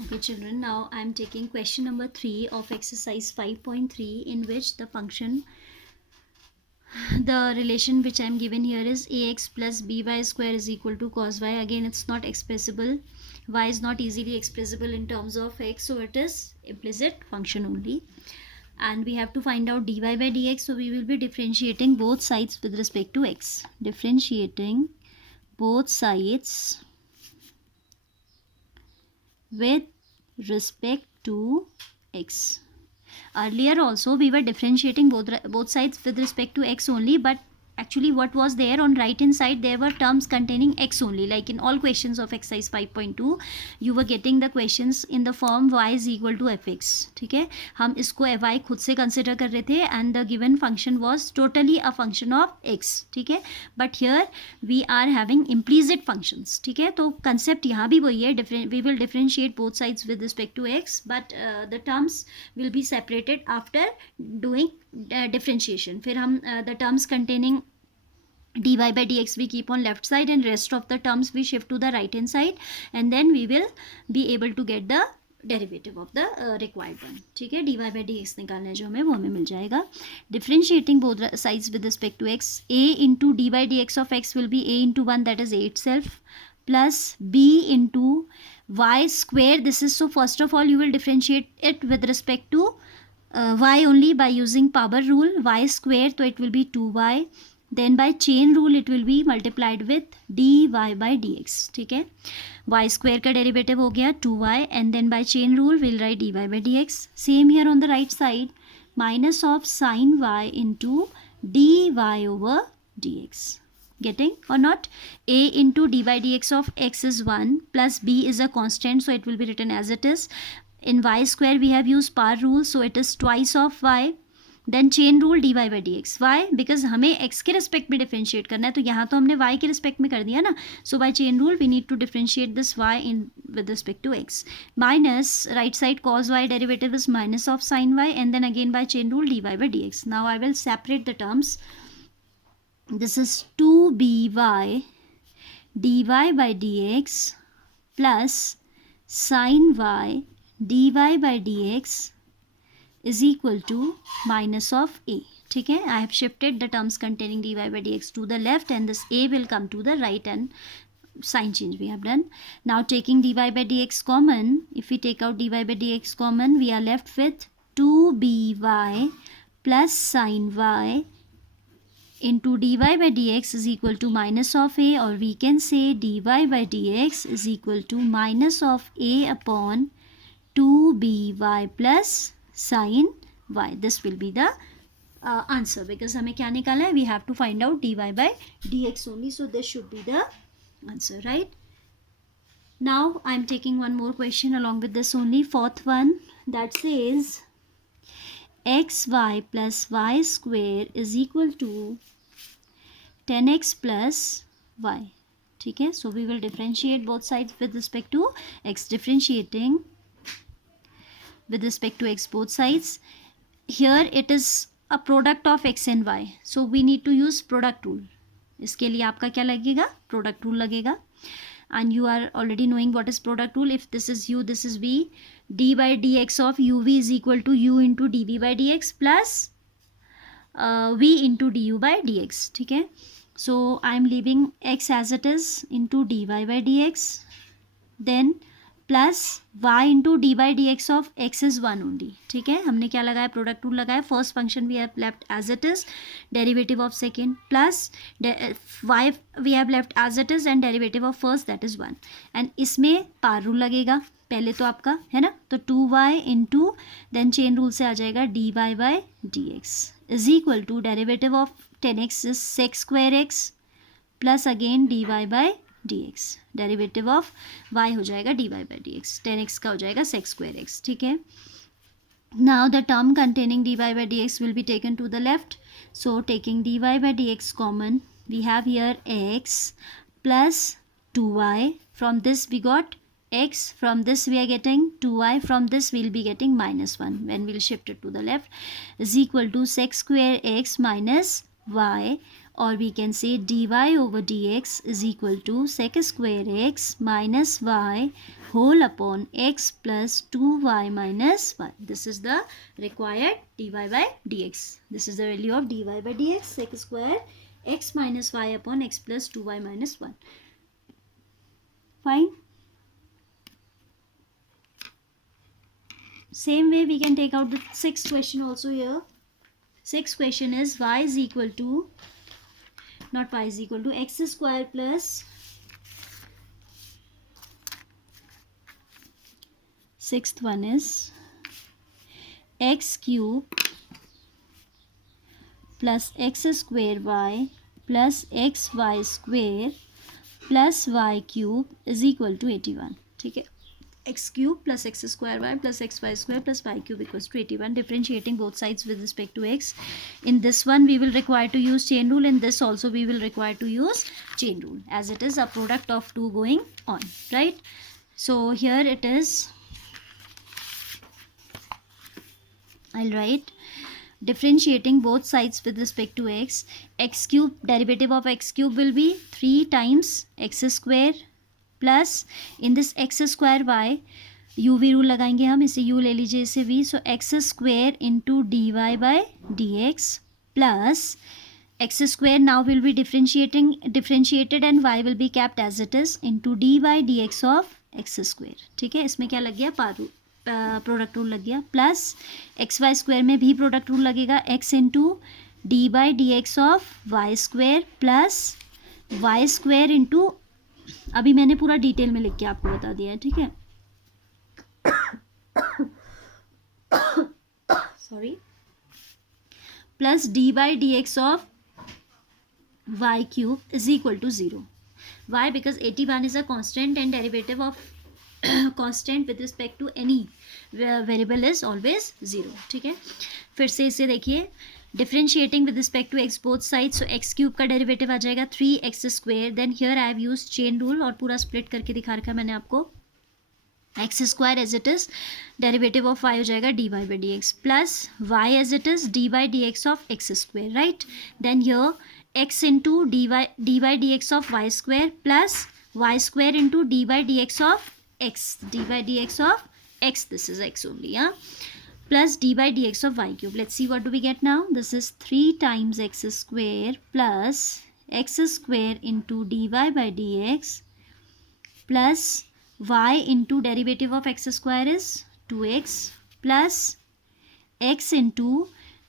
Okay, children, now I am taking question number 3 of exercise 5.3, in which the relation which I am given here is ax plus by square is equal to cos y. Again, it's not expressible. Y is not easily expressible in terms of x, so it is implicit function only. And we have to find out dy by dx, so we will be differentiating both sides with respect to x. Differentiating both sides with respect to x. Earlier also we were differentiating both sides with respect to x only, but actually what was there on right hand side, there were terms containing x only. Like in all questions of exercise 5.2 you were getting the questions in the form y is equal to fx. ठीक है, हम इसको y खुद से consider कर रहे थे and the given function was totally a function of x. ठीक है, but here we are having implicit functions. ठीक है, तो concept यहाँ भी वही है, we will differentiate both sides with respect to x, but the terms will be separated after doing differentiation. फिर हम the terms containing dy by dx we keep on left side and rest of the terms we shift to the right hand side, and then we will be able to get the derivative of the required one. ठीक है, dy by dx निकालना है जो हमें, वो हमें मिल जाएगा. Differentiating both sides with respect to x, a into dy by dx of x will be a into 1, that is a itself, plus b into y square. This is, so first of all you will differentiate it with respect to y only by using power rule, y square, so it will be 2y. Then by chain rule it will be multiplied with dy by dx. ठीक है, y square का derivative हो गया 2y, and then by chain rule we'll write dy by dx. Same here on the right side, minus of sin y into dy over dx. Getting or not? A into d by dx of x is 1, plus b is a constant, so it will be written as it is. In y square we have used power rule, so it is twice of y. Then chain rule dy by dx. Why? Because हमें x के respect में differentiate करना है, तो यहाँ तो हमने y के रिस्पेक्ट में कर दिया ना. So by chain rule we need to differentiate this y in with respect to x. Minus right side cos y derivative is minus of sin y, and then again by chain rule dy by dx. Now I will separate the terms. This is 2by dy by dx plus sin y dy by dx is equal to minus of a. ठीक है, I have shifted the terms containing dy by dx to the left, and this a will come to the right, and sign change we have done. Now taking dy by dx common, if we take out dy by dx common, we are left with 2by plus sin y into dy by dx is equal to minus of a, or we can say dy by dx is equal to minus of a upon 2by plus sin y. This will be the answer, because हमें क्या निकालना है, we have to find out dy by dx only, so this should be the answer, right? Now I am taking one more question along with this only, fourth one, that says xy plus y square is equal to 10x plus y. ठीक है, so we will differentiate both sides with respect to x. Differentiating with respect to x both sides, here it is a product of x and y, so we need to use product rule. इसके लिए आपका क्या लगेगा, product rule लगेगा, and you are already knowing what is product rule. If this is u, this is v, d by dx of uv is equal to u into dv by dx plus v into du by dx. ठीक है, so I am leaving x as it is into dy by dx, then plus y into d by d x of x is 1 only. ठीक है, हमने क्या लगाया, product rule लगाया. First function we have left as it is, derivative of second plus y we have left as it is, and derivative of first that is 1. And इसमें पार rule लगेगा पहले तो आपका, है ना, तो 2y into then chain rule से आ जाएगा dy by d x is equal to derivative of 10x is sec square x plus again dy बाई dx. डेरिवेटिव ऑफ y हो जाएगा dy by dx, 10x का हो जाएगा sec square x. ठीक है, now the term containing dy by dx will be taken to the left, so taking dy by dx common, we have here x plus 2y. From this we got x, from this we are getting 2y, from this we will be getting minus 1 when we will shift it to the left, is equal to sec square x minus y, or we can say dy over dx is equal to sec square x minus y whole upon x plus 2y minus 1. This is the required dy by dx. This is the value of dy by dx, sec square x minus y upon x plus 2y minus 1. Fine. Same way we can take out the sixth question also here. Sixth question is y is equal to, not y is equal to, x square plus sixth one is x cube plus x square y plus xy square plus y cube is equal to 81. ठीक है, x cube plus x square y plus xy square plus y cube equals to 81. Differentiating both sides with respect to x. In this one we will require to use chain rule. In this also we will require to use chain rule, as it is a product of two going on, right? So here it is, I'll write differentiating both sides with respect to x. X cube, derivative of x cube will be 3 times x square plus in this x square y, u v rule लगाएंगे हम, इसे u ले लीजिए, इसे v, so x square into d y by d x plus x square now will be differentiated and y will be kept as it is into d y d x of x square. ठीक है, इसमें क्या लग गया, product rule लग गया, plus x Y square में भी प्रोडक्ट रूल लगेगा, x into d by d x of y square plus y square into, अभी मैंने पूरा डिटेल में लिख के आपको बता दिया है. ठीक है, sorry, plus d by d x of y cube is equal to 0. Y, because 81 is a constant and derivative of constant with respect to any variable is always 0. ठीक है, फिर से इसे देखिए, differentiating with respect to x both side, so x cube का derivative आ जाएगा 3x square, then here I have use chain rule और पूरा स्प्लिट करके दिखा रखा है मैंने आपको. X square as it is, derivative of y हो जाएगा d y by d x, plus y as it is d by d x of x square, right. Then here x into d by d x of y square plus y square into d by d x of x, d by d x of x, this is x only, हाँ, plus d by dx of y cube. Let's see what do we get now. This is 3 times x square plus x square into dy by dx plus y into derivative of x square is 2x plus x into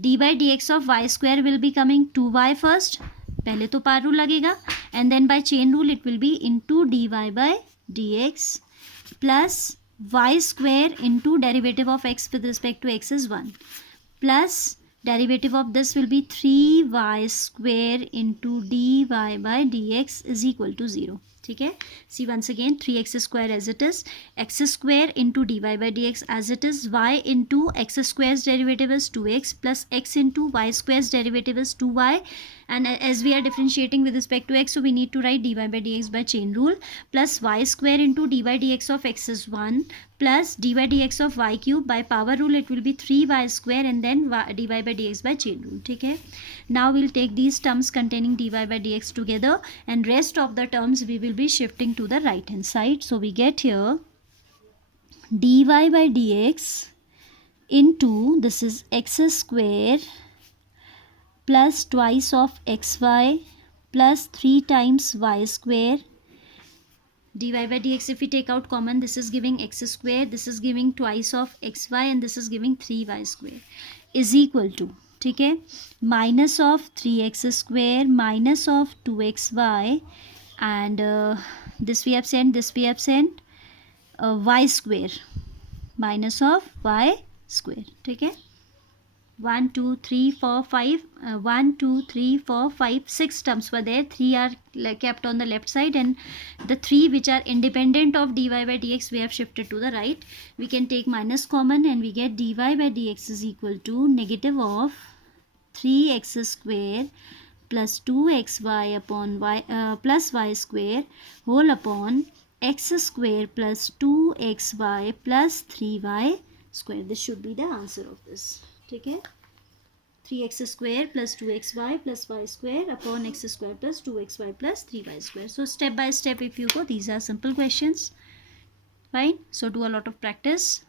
d by dx of y square will be coming 2y first, पहले तो पार rule लगेगा, and then by chain rule it will be into dy by dx plus y square into derivative of x with respect to x is 1 plus derivative of this will be 3y square into dy by dx is equal to 0. ठीक है, see once again 3x square as it is, x square into dy by dx as it is, y into x square's derivative is 2x plus x into y square's derivative is 2y, and as we are differentiating with respect to x, so we need to write dy by dx by chain rule, plus y square into dy by dx of x is 1 plus dy by dx of y cube, by power rule it will be 3y square and then dy by dx by chain rule. ठीक है, now we'll take these terms containing dy by dx together and rest of the terms we will be shifting to the right hand side. So we get here dy by dx into, this is x square plus twice of xy plus 3 times y square, dy by dx if we take out common, this is giving x square, this is giving twice of xy and this is giving 3y square is equal to, ठीक है, minus of 3x square minus of 2xy and this we have sent, this we have sent, y square minus of y square. ठीक है, 1 2 3 4 5 1 2 3 4 5 6 terms were there, 3 are kept on the left side and the 3 which are independent of dy by dx we have shifted to the right. We can take minus common and we get dy by dx is equal to negative of 3x square plus 2xy upon y plus y square whole upon x square plus 2xy plus 3y square. This should be the answer of this. ठीक है, 3x square plus 2xy plus y square upon x square plus 2xy plus 3y square. So step by step if you go, these are simple questions. Fine. So do a lot of practice.